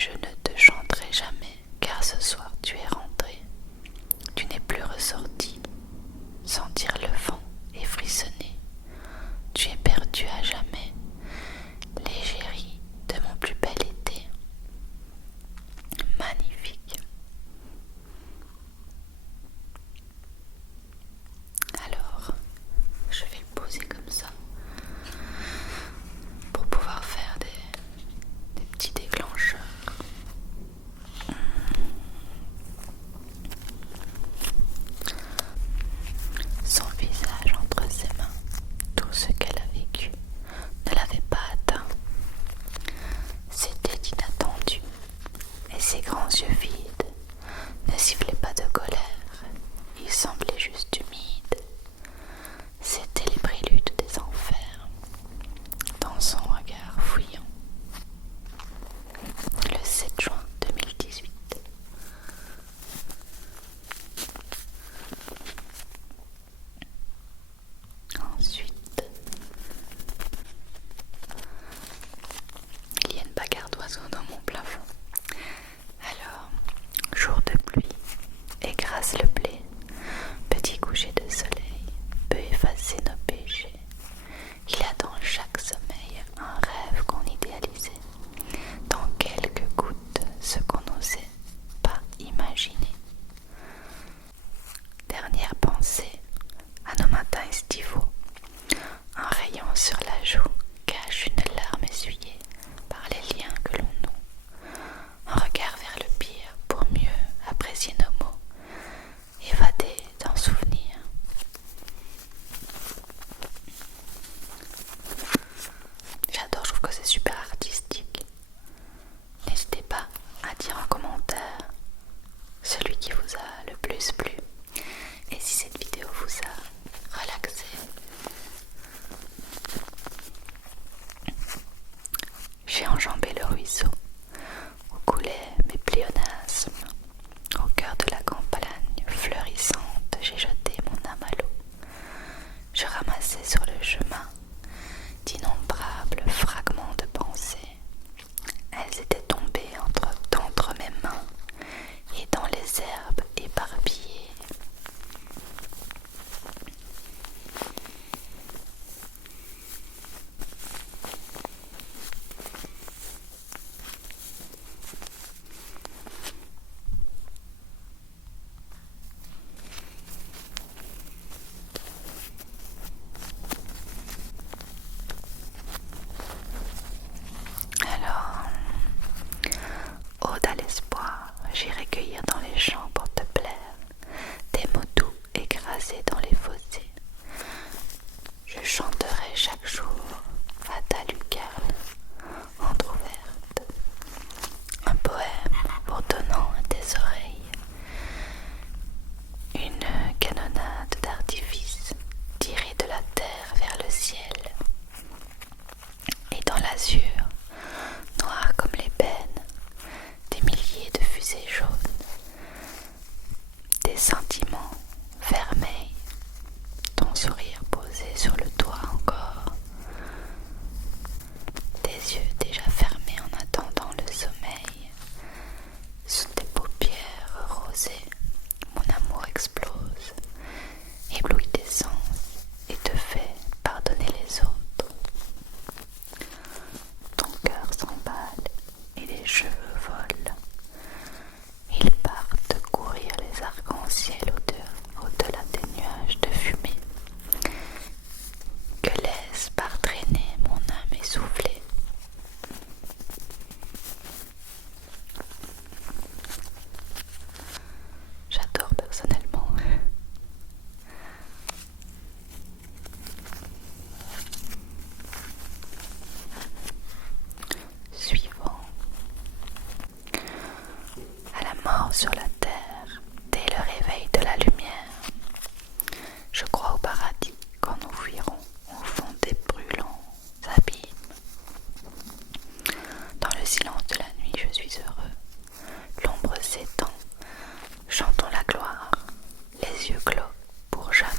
je ne te chanterai jamais, car ce soir tu es rentré. Tu n'es plus ressorti, sentir le vent et frissonner. Tu es perdu à jamais, l'égérie de mon plus bel été. Magnifique. Alors, je vais le poser comme ça pour pouvoir faire des petits déclencheurs. Son visage entre ses mains, tout ce qu'elle a vécu ne l'avait pas atteint. C'était inattendu, et ses grands yeux vides ne sifflaient pas de colère, ils semblaient juste humides. C'étaient les préludes des enfers, dans son regard fouillant. Le 7 juin 2018. Ensuite, il y a une bagarre d'oiseaux dans mon plafond. Alors, jour de pluie, écrase le blé, petit coucher de soleil peut effacer nos péchés. Il y a dans chaque sommeil un rêve qu'on idéalisait, dans quelques gouttes ce qu'on n'osait pas imaginer. Dernière pensée à nos matins estivaux, un rayon sur la joue cache une larme essuyée par les liens que l'on noue. Un regard vers le pire pour mieux apprécier nos mots, évadés d'un souvenir. J'adore, je trouve que c'est super artistique. N'hésitez pas à dire en commentaire celui qui vous a le plus plu. Et si cette vidéo vous a relaxé, j'ai enjambé le ruisseau où coulaient mes pléonasmes. Au cœur de la campagne fleurissante, j'ai jeté mon âme à l'eau. Je ramassais sur le chemin d'innombrables fragments de pensée. Elles étaient tombées d'entre mes mains et dans les herbes éparpillées. Alors, ode à l'espoir, j'irai cueillir dans les champs pour te plaire, des mots doux écrasés dans les fossés. Je chanterai chaque jour à ta lucarne entr'ouverte, un poème bourdonnant à tes oreilles, une canonnade d'artifice tirée de la terre vers le ciel. Et dans l'azur, noir comme l'ébène, des milliers de fusées jaunes, des sentiments vermeils, ton sourire posé sur le toit encore, des yeux déjà fermés en attendant le sommeil. Sous tes paupières rosées, mon amour explose, éblouit tes sens et te fait pardonner les autres. Ton cœur s'emballe et les cheveux volent. Ils partent courir les arcs-en-ciel au-delà des nuages de fumée que laisse par traîner mon âme essoufflée. J'adore personnellement. Suivant. À la mort sur la terre, dès le réveil de la lumière, je crois au paradis quand nous fuirons au fond des brûlants abîmes. Dans le silence de la nuit, je suis heureux. L'ombre s'étend, chantons la gloire, les yeux clos pour jamais.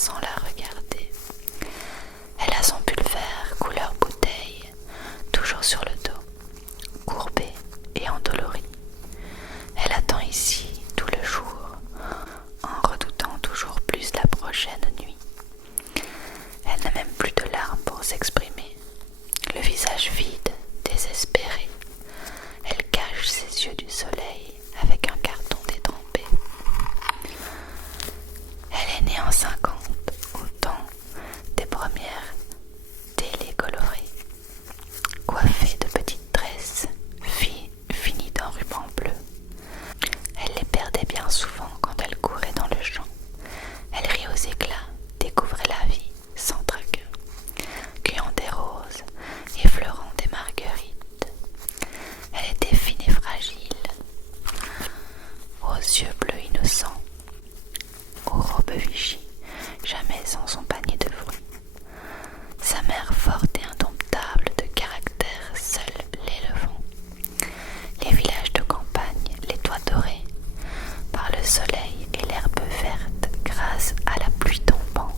sans la regarder. Elle a son pull vert couleur bouteille, toujours sur le dos, courbé et endolori. Elle attend ici tout le jour, en redoutant toujours plus la prochaine nuit. Elle n'a même plus de larmes pour s'exprimer, le visage vide, désespéré. Elle cache ses yeux du soleil avec un carton détrempé. Elle est née en 50, au temps des premières télé colorées, coiffée de petites tresses finies d'un ruban bleu. Elle les perdait bien souvent quand elle courait dans le champ. Elle rit aux éclats, découvrait la vie sans tracas, cueillant des roses, effleurant des marguerites. Elle était fine et fragile, aux yeux bleus innocents, aux robes Vichy, jamais sans son panier de fruits. Sa mère forte et indomptable de caractère, seul l'élevant. Les villages de campagne, les toits dorés par le soleil et l'herbe verte grâce à la pluie tombant.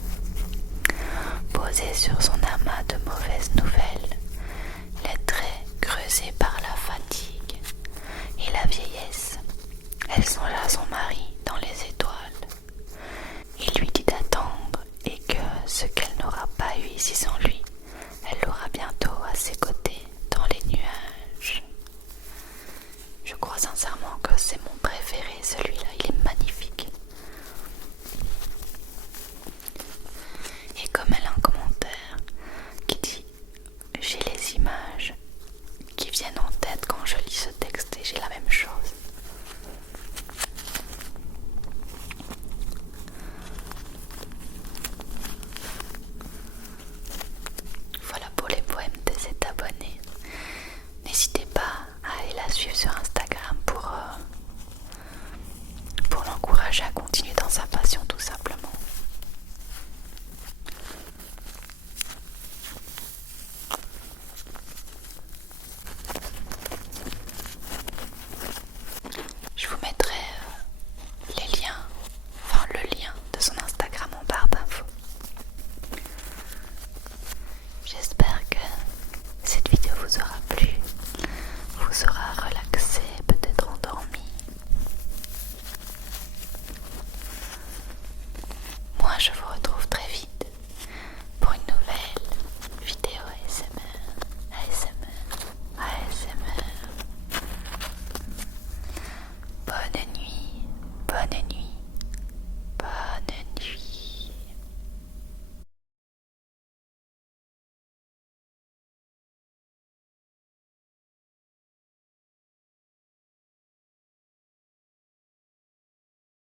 Posée sur son amas de mauvaises nouvelles, les traits creusés par la fatigue et la vieillesse, elle songea son mari dans les étoiles. Il lui dit d'attendre et que ce qu'elle n'aura pas eu ici sans lui, elle l'aura bientôt à ses côtés dans les nuages. Je crois sincèrement que c'est mon préféré, celui-là, il est magnifique. Et comme